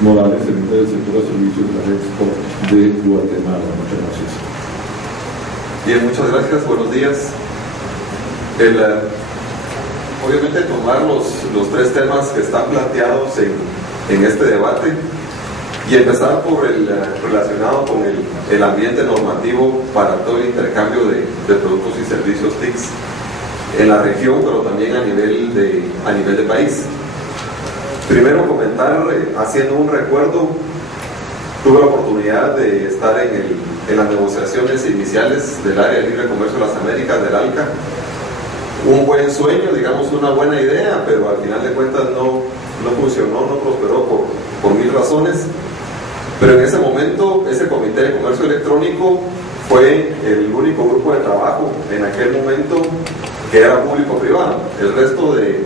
Morales, gerente del sector de servicios de la Expo de Guatemala. Muchas gracias. Bien, muchas gracias, buenos días. Obviamente tomar los tres temas que están planteados en este debate y empezar por el relacionado con el ambiente normativo para todo el intercambio de productos y servicios TICs en la región, pero también a nivel de país. Primero comentar, haciendo un recuerdo, tuve la oportunidad de estar en las negociaciones iniciales del Área de Libre Comercio de las Américas, del ALCA. Un buen sueño, digamos, una buena idea, pero al final de cuentas no funcionó, no prosperó por mil razones. Pero en ese momento, ese Comité de Comercio Electrónico fue el único grupo de trabajo en aquel momento que era público-privado. El resto de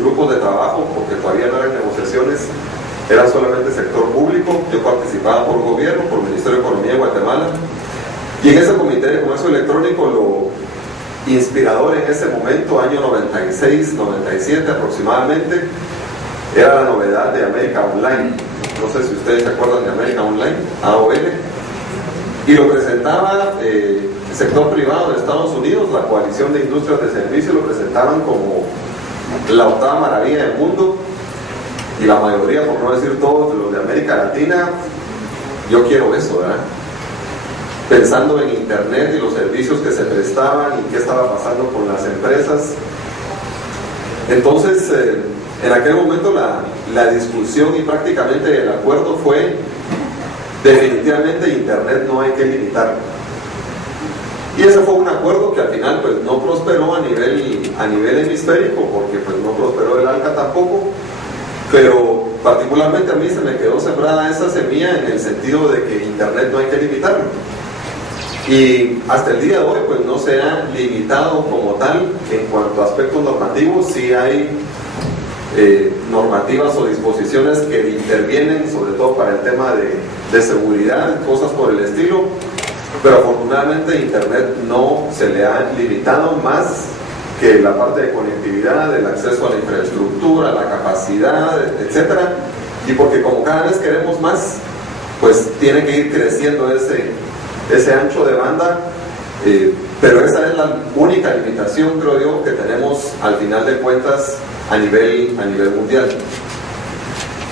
grupos de trabajo, porque todavía no eran negociaciones, eran solamente sector público. Yo participaba por gobierno, por el Ministerio de Economía de Guatemala, y en ese Comité de Comercio Electrónico lo inspirador en ese momento, año 96, 97 aproximadamente, era la novedad de América Online. No sé si ustedes se acuerdan de América Online, AOL, y lo presentaba el sector privado de Estados Unidos, la Coalición de Industrias de Servicio, lo presentaban como la octava maravilla del mundo, y la mayoría, por no decir todos, los de América Latina, yo quiero eso, ¿verdad? Pensando en internet y los servicios que se prestaban y qué estaba pasando con las empresas. Entonces, en aquel momento la discusión y prácticamente el acuerdo fue: definitivamente internet no hay que limitarlo. Y ese fue un acuerdo que al final pues no prosperó a nivel hemisférico, porque pues no prosperó el ALCA tampoco, pero particularmente a mí se me quedó sembrada esa semilla en el sentido de que internet no hay que limitarlo. Y hasta el día de hoy pues no se ha limitado como tal. En cuanto a aspectos normativos, sí hay normativas o disposiciones que intervienen, sobre todo para el tema de seguridad, cosas por el estilo, pero afortunadamente internet no se le ha limitado más que la parte de conectividad, el acceso a la infraestructura, la capacidad, etcétera, y porque como cada vez queremos más, pues tiene que ir creciendo ese ancho de banda, pero esa es la única limitación, creo yo, que tenemos al final de cuentas a nivel mundial.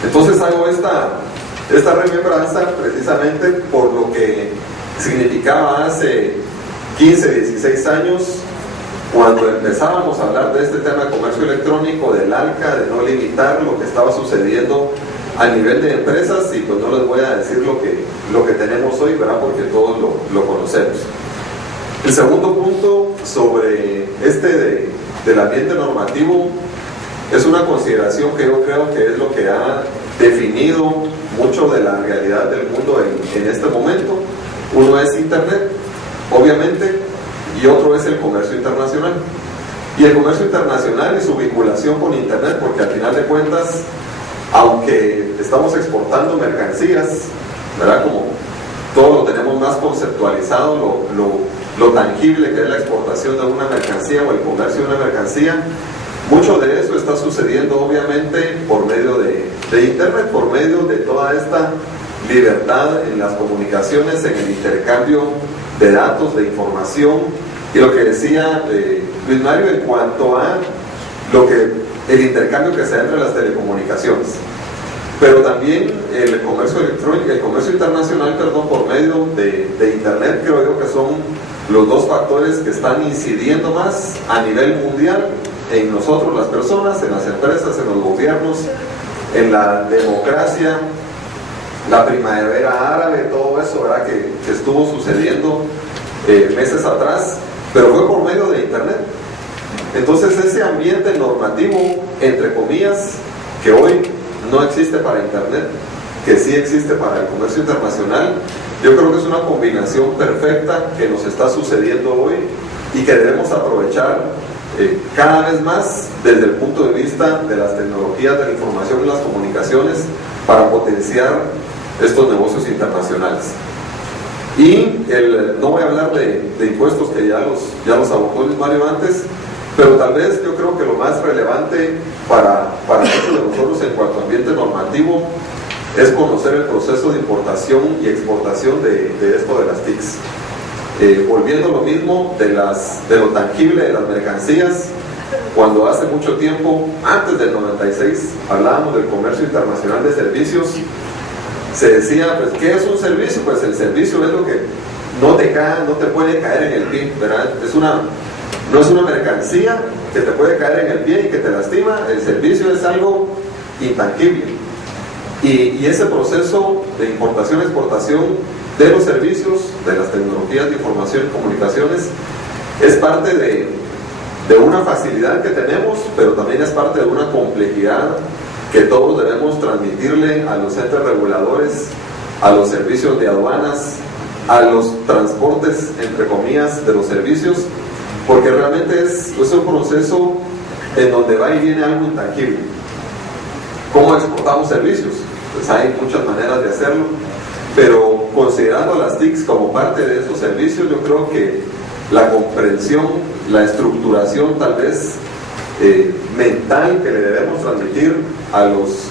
Entonces hago esta remembranza precisamente por lo que significaba hace 15, 16 años, cuando empezábamos a hablar de este tema de comercio electrónico, del ALCA, de no limitar lo que estaba sucediendo a nivel de empresas, y pues no les voy a decir lo que tenemos hoy, ¿verdad? Porque todos lo conocemos. El segundo punto sobre del ambiente normativo es una consideración que yo creo que es lo que ha definido mucho de la realidad del mundo en este momento. Uno es internet, obviamente, y otro es el comercio internacional. Y el comercio internacional y su vinculación con internet, porque al final de cuentas, aunque estamos exportando mercancías, ¿verdad? Como todo lo tenemos más conceptualizado, lo tangible que es la exportación de una mercancía o el comercio de una mercancía, mucho de eso está sucediendo obviamente por medio de internet, por medio de toda esta libertad en las comunicaciones, en el intercambio de datos, de información, y lo que decía Luis Mario en cuanto a el intercambio que se da entre las telecomunicaciones, pero también el comercio electrónico, el comercio internacional, por medio de internet, creo yo que son los dos factores que están incidiendo más a nivel mundial en nosotros las personas, en las empresas, en los gobiernos, en la democracia, la primavera árabe, todo eso, ¿verdad? Que estuvo sucediendo meses atrás, pero fue por medio de internet. Entonces ese ambiente normativo, entre comillas, que hoy no existe para internet, que sí existe para el comercio internacional, yo creo que es una combinación perfecta que nos está sucediendo hoy y que debemos aprovechar cada vez más desde el punto de vista de las tecnologías de la información y las comunicaciones para potenciar estos negocios internacionales. Y no voy a hablar de impuestos, que ya los abordó Luis Mario antes, pero tal vez yo creo que lo más relevante para muchos de nosotros en cuanto a ambiente normativo es conocer el proceso de importación y exportación de esto de las TICs. Volviendo a lo mismo de lo tangible de las mercancías, cuando hace mucho tiempo, antes del 96, hablábamos del comercio internacional de servicios, se decía, pues, ¿qué es un servicio? Pues el servicio es lo que no te puede caer en el pie, ¿verdad? No es una mercancía que te puede caer en el pie y que te lastima. El servicio es algo intangible. Y ese proceso de importación-exportación de los servicios, de las tecnologías de información y comunicaciones, es parte de una facilidad que tenemos, pero también es parte de una complejidad que todos debemos transmitirle a los entes reguladores, a los servicios de aduanas, a los transportes, entre comillas, de los servicios, porque realmente es un proceso en donde va y viene algo intangible. ¿Cómo exportamos servicios? Pues hay muchas maneras de hacerlo, pero considerando las TICs como parte de esos servicios, yo creo que la comprensión, la estructuración tal vez mental que le debemos transmitir a los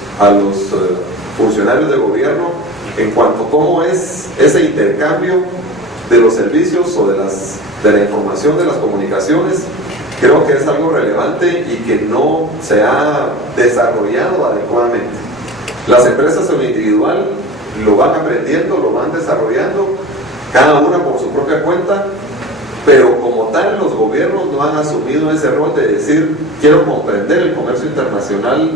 funcionarios de gobierno en cuanto a cómo es ese intercambio de los servicios o de la información, de las comunicaciones, creo que es algo relevante y que no se ha desarrollado adecuadamente. Las empresas en lo individual lo van aprendiendo, lo van desarrollando, cada una por su propia cuenta, pero como tal los gobiernos no han asumido ese rol de decir, quiero comprender el comercio internacional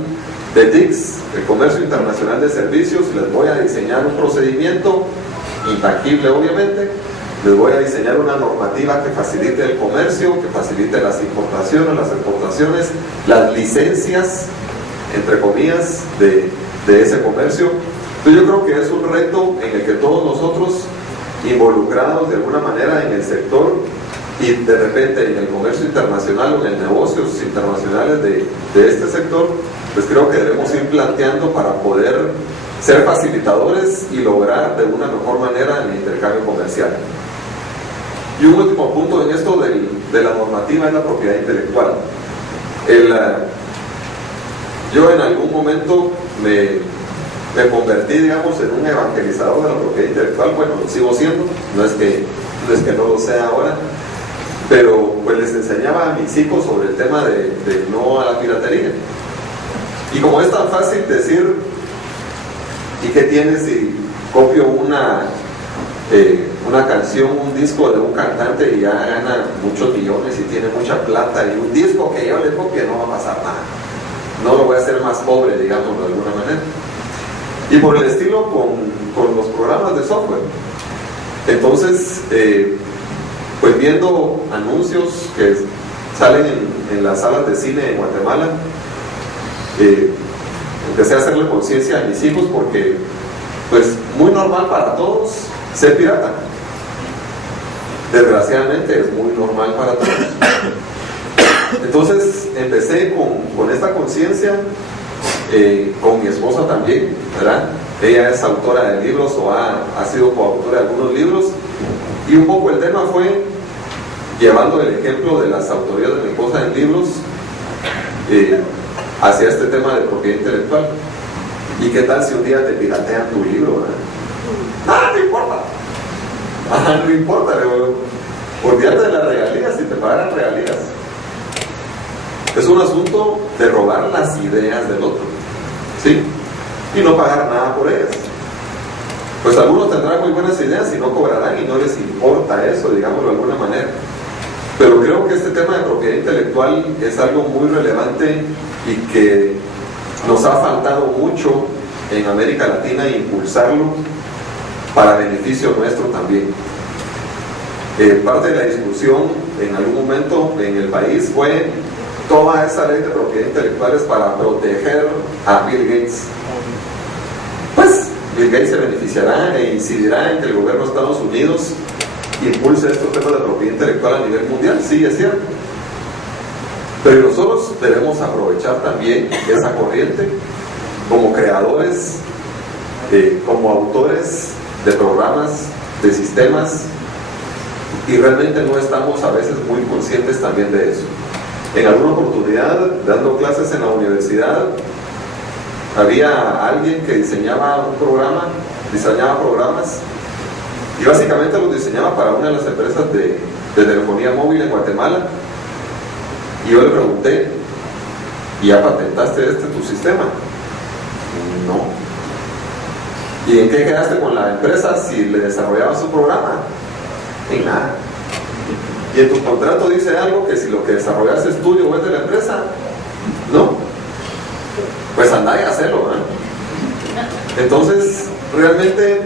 de TICs, el comercio internacional de servicios, les voy a diseñar un procedimiento intangible obviamente, les voy a diseñar una normativa que facilite el comercio, que facilite las importaciones, las exportaciones, las licencias, entre comillas, de ese comercio. Entonces yo creo que es un reto en el que todos nosotros, involucrados de alguna manera en el sector y de repente en el comercio internacional o en negocios internacionales de este sector, pues creo que debemos ir planteando para poder ser facilitadores y lograr de una mejor manera el intercambio comercial. Y un último punto en esto de la normativa es la propiedad intelectual. Yo en algún momento me convertí, digamos, en un evangelizador de la propiedad intelectual. Bueno, lo sigo siendo, no es que no lo sea ahora, pero pues les enseñaba a mis hijos sobre el tema de no a la piratería. Y como es tan fácil decir, ¿y qué tienes si copio una canción, un disco de un cantante y ya gana muchos millones y tiene mucha plata, y un disco que yo le copie no va a pasar nada? No lo voy a hacer más pobre, digamos, de alguna manera. Y por el estilo con los programas de software. Entonces, pues viendo anuncios que salen en las salas de cine en Guatemala, empecé a hacerle conciencia a mis hijos porque, pues, muy normal para todos ser pirata. Desgraciadamente es muy normal para todos. Entonces empecé con esta conciencia, con mi esposa también, ¿verdad? Ella es autora de libros o ha sido coautora de algunos libros, y un poco el tema fue llevando el ejemplo de las autorías de mi esposa en libros hacia este tema de propiedad intelectual. ¿Y qué tal si un día te piratean tu libro, verdad? No importa. No importa, olvídate de las regalías, si te pagan regalías. Es un asunto de robar las ideas del otro, ¿sí? Y no pagar nada por ellas. Pues algunos tendrán muy buenas ideas y no cobrarán y no les importa eso, digámoslo de alguna manera. Pero creo que este tema de propiedad intelectual es algo muy relevante y que nos ha faltado mucho en América Latina impulsarlo para beneficio nuestro también. Parte de la discusión en algún momento en el país fue toda esa ley de propiedad intelectual es para proteger a Bill Gates. Pues Bill Gates se beneficiará e incidirá en que el gobierno de Estados Unidos impulse estos temas de propiedad intelectual a nivel mundial, sí, es cierto. Pero nosotros debemos aprovechar también esa corriente como creadores, como autores de programas, de sistemas, y realmente no estamos a veces muy conscientes también de eso. En alguna oportunidad, dando clases en la universidad, había alguien que diseñaba programas, y básicamente los diseñaba para una de las empresas de telefonía móvil en Guatemala. Y yo le pregunté, ¿y ya patentaste tu sistema? No. ¿Y en qué quedaste con la empresa si le desarrollabas su programa? En nada. ¿Y en tu contrato dice algo que si lo que desarrollaste es tuyo o es de la empresa? No. Pues andá y hacelo, ¿eh? Entonces, realmente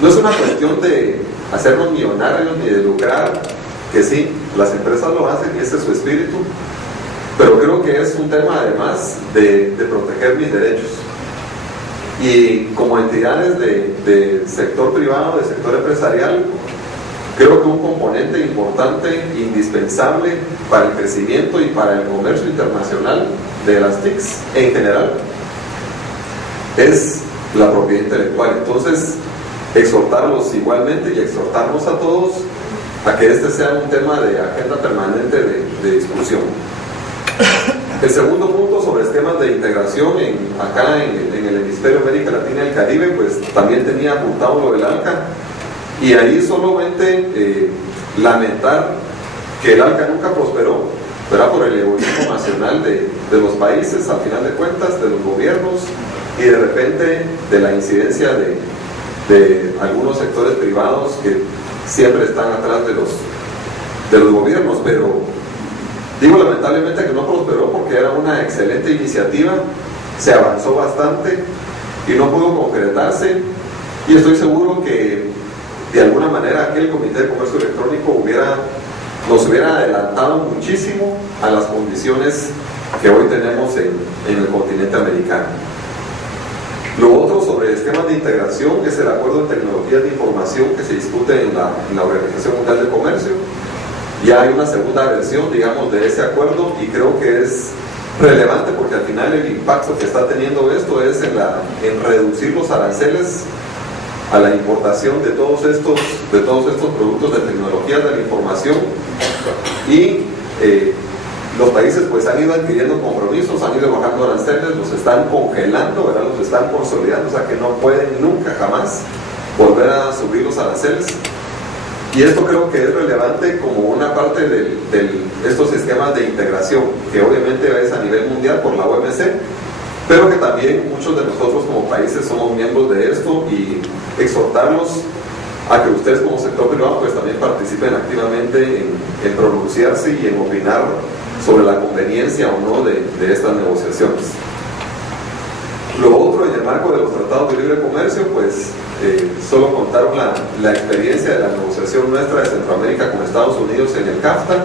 no es una cuestión de hacernos millonarios ni de lucrar, que sí, las empresas lo hacen y ese es su espíritu, pero creo que es un tema además de proteger mis derechos. Y como entidades de sector privado, de sector empresarial, creo que un componente importante, indispensable para el crecimiento y para el comercio internacional de las TICs en general es la propiedad intelectual. Entonces, exhortarlos igualmente y exhortarnos a todos a que este sea un tema de agenda permanente de discusión. El segundo punto sobre esquemas de integración acá en el hemisferio América Latina y el Caribe, pues también tenía apuntado lo del ALCA, y ahí solamente lamentar que el ALCA nunca prosperó, ¿verdad? Por el egoísmo nacional de los países, al final de cuentas, de los gobiernos, y de repente de la incidencia de algunos sectores privados que siempre están atrás de los gobiernos. Pero digo lamentablemente que no prosperó porque era una excelente iniciativa, se avanzó bastante y no pudo concretarse, y estoy seguro que de alguna manera aquel Comité de Comercio Electrónico nos hubiera adelantado muchísimo a las condiciones que hoy tenemos en el continente americano. Lo otro sobre esquemas de integración es el acuerdo de tecnologías de información que se discute en la Organización Mundial de Comercio. Ya hay una segunda versión, digamos, de ese acuerdo, y creo que es relevante porque al final el impacto que está teniendo esto es en reducir los aranceles a la importación de todos estos productos de tecnologías de la información, y los países pues han ido adquiriendo compromisos, han ido bajando aranceles, los están congelando, ¿verdad? Los están consolidando, o sea que no pueden nunca jamás volver a subir los aranceles. Y esto creo que es relevante como una parte de estos esquemas de integración, que obviamente es a nivel mundial por la OMC, pero que también muchos de nosotros como países somos miembros de esto, y exhortarlos a que ustedes como sector privado pues también participen activamente en pronunciarse y en opinar sobre la conveniencia o no de estas negociaciones. Lo otro, en el marco de los tratados de libre comercio, pues solo contaron la experiencia de la negociación nuestra de Centroamérica con Estados Unidos en el CAFTA.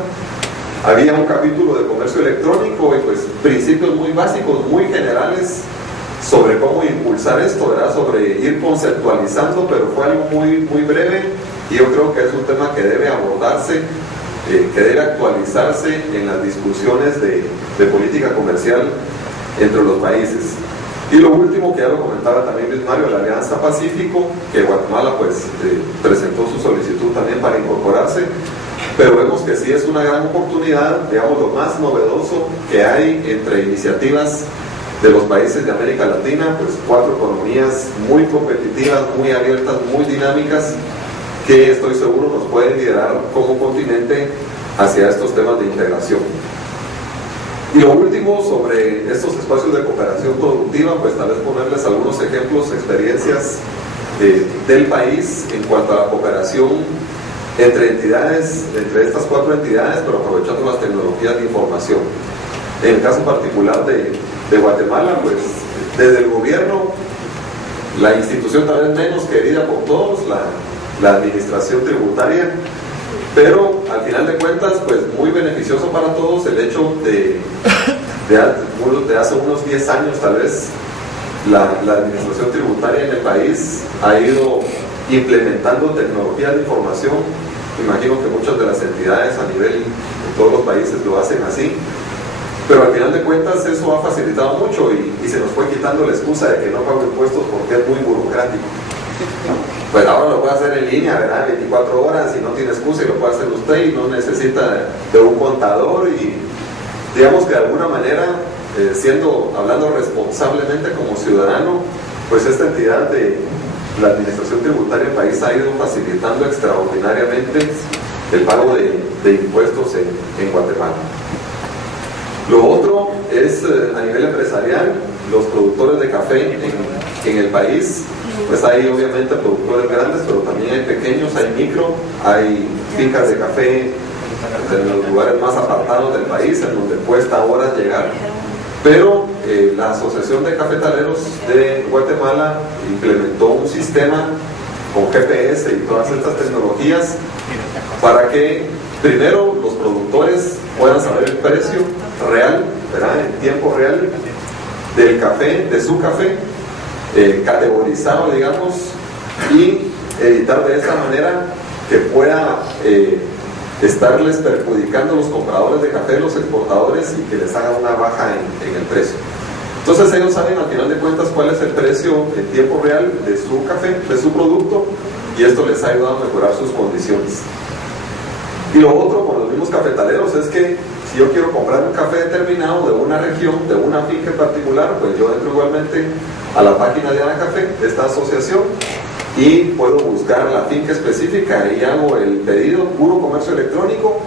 Había un capítulo de comercio electrónico y pues principios muy básicos, muy generales sobre cómo impulsar esto, ¿verdad? Sobre ir conceptualizando, pero fue algo muy, muy breve, y yo creo que es un tema que debe abordarse, que debe actualizarse en las discusiones de política comercial entre los países. Y lo último, que ya lo comentaba también Luis Mario, la Alianza Pacífico, que Guatemala pues presentó su solicitud también para incorporarse, pero vemos que sí es una gran oportunidad, digamos, lo más novedoso que hay entre iniciativas de los países de América Latina, pues 4 economías muy competitivas, muy abiertas, muy dinámicas, que estoy seguro nos pueden liderar como continente hacia estos temas de integración. Y lo último, sobre estos espacios de cooperación productiva, pues tal vez ponerles algunos ejemplos, experiencias del país en cuanto a la cooperación entre entidades, entre estas 4 entidades, pero aprovechando las tecnologías de información. En el caso particular de Guatemala, pues desde el gobierno, la institución tal vez menos querida por todos, la administración tributaria, pero al final de cuentas pues muy beneficioso para todos el hecho de hace unos 10 años tal vez la administración tributaria en el país ha ido implementando tecnologías de información. Imagino que muchas de las entidades a nivel en todos los países lo hacen así, pero al final de cuentas eso ha facilitado mucho y se nos fue quitando la excusa de que no pago impuestos porque es muy burocrático. Pues ahora lo puede hacer en línea, ¿verdad? 24 horas y no tiene excusa, y lo puede hacer usted y no necesita de un contador, y digamos que de alguna manera hablando responsablemente como ciudadano, pues esta entidad de la administración tributaria del país ha ido facilitando extraordinariamente el pago de impuestos en Guatemala. Lo otro es a nivel empresarial, los productores de café en el país, pues hay obviamente productores grandes, pero también hay pequeños, hay micro, hay fincas de café en los lugares más apartados del país, en donde cuesta horas llegar. Pero la Asociación de Cafetaleros de Guatemala implementó un sistema con GPS y todas estas tecnologías para que primero los productores puedan saber el precio real, ¿verdad?, en tiempo real del café, de su café, categorizado, digamos, y evitar de esa manera que pueda estarles perjudicando a los compradores de café, los exportadores, y que les hagan una baja en el precio. Entonces ellos saben al final de cuentas cuál es el precio en tiempo real de su café, de su producto, y esto les ha ayudado a mejorar sus condiciones. Y lo otro con los mismos cafetaleros es que si yo quiero comprar un café determinado de una región, de una finca en particular, pues yo entro igualmente a la página de Anacafé, de esta asociación, y puedo buscar la finca específica y hago el pedido, puro comercio electrónico,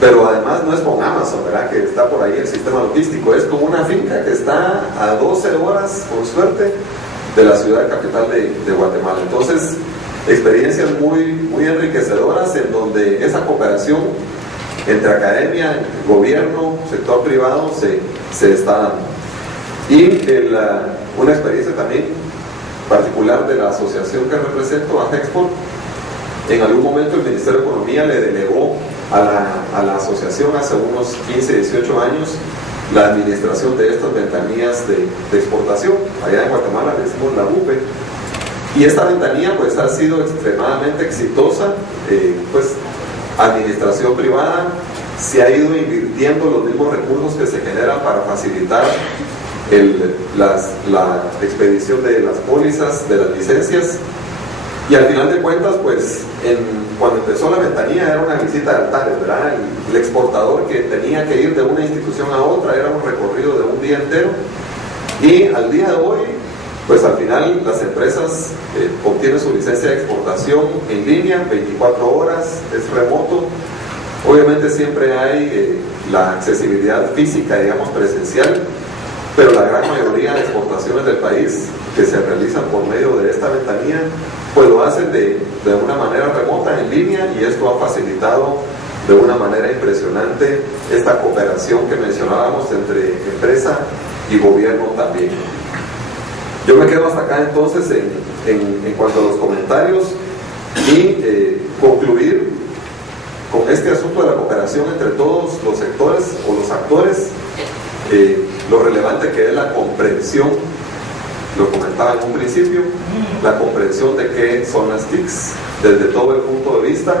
pero además no es con Amazon, ¿verdad?, que está por ahí el sistema logístico, es con una finca que está a 12 horas, con suerte, de la ciudad capital de Guatemala. Entonces, experiencias muy enriquecedoras en donde esa cooperación entre academia, gobierno, sector privado se está dando. Y una experiencia también particular de la asociación que represento, AGEXPORT, en algún momento el Ministerio de Economía le delegó a la asociación hace unos 15, 18 años la administración de estas ventanillas de exportación. Allá en Guatemala le decimos la UPE. Y esta ventanilla pues ha sido extremadamente exitosa, pues administración privada se ha ido invirtiendo los mismos recursos que se generan para facilitar la expedición de las pólizas, de las licencias, y al final de cuentas pues cuando empezó la ventanilla era una visita de altares, ¿verdad? El exportador que tenía que ir de una institución a otra era un recorrido de un día entero, y al día de hoy pues al final las empresas obtienen su licencia de exportación en línea, 24 horas, es remoto. Obviamente siempre hay la accesibilidad física, digamos, presencial, pero la gran mayoría de exportaciones del país que se realizan por medio de esta ventanilla, pues lo hacen de una manera remota, en línea, y esto ha facilitado de una manera impresionante esta cooperación que mencionábamos entre empresa y gobierno también. Yo me quedo hasta acá entonces en cuanto a los comentarios y concluir con este asunto de la cooperación entre todos los sectores o los actores, lo relevante que es la comprensión, lo comentaba en un principio, la comprensión de qué son las TICs desde todo el punto de vista,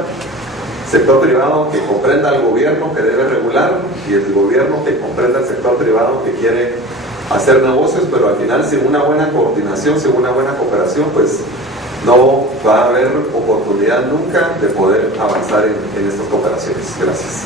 sector privado que comprenda al gobierno que debe regular, y el gobierno que comprenda al sector privado que quiere hacer negocios, pero al final sin una buena coordinación, sin una buena cooperación, pues no va a haber oportunidad nunca de poder avanzar en estas cooperaciones. Gracias.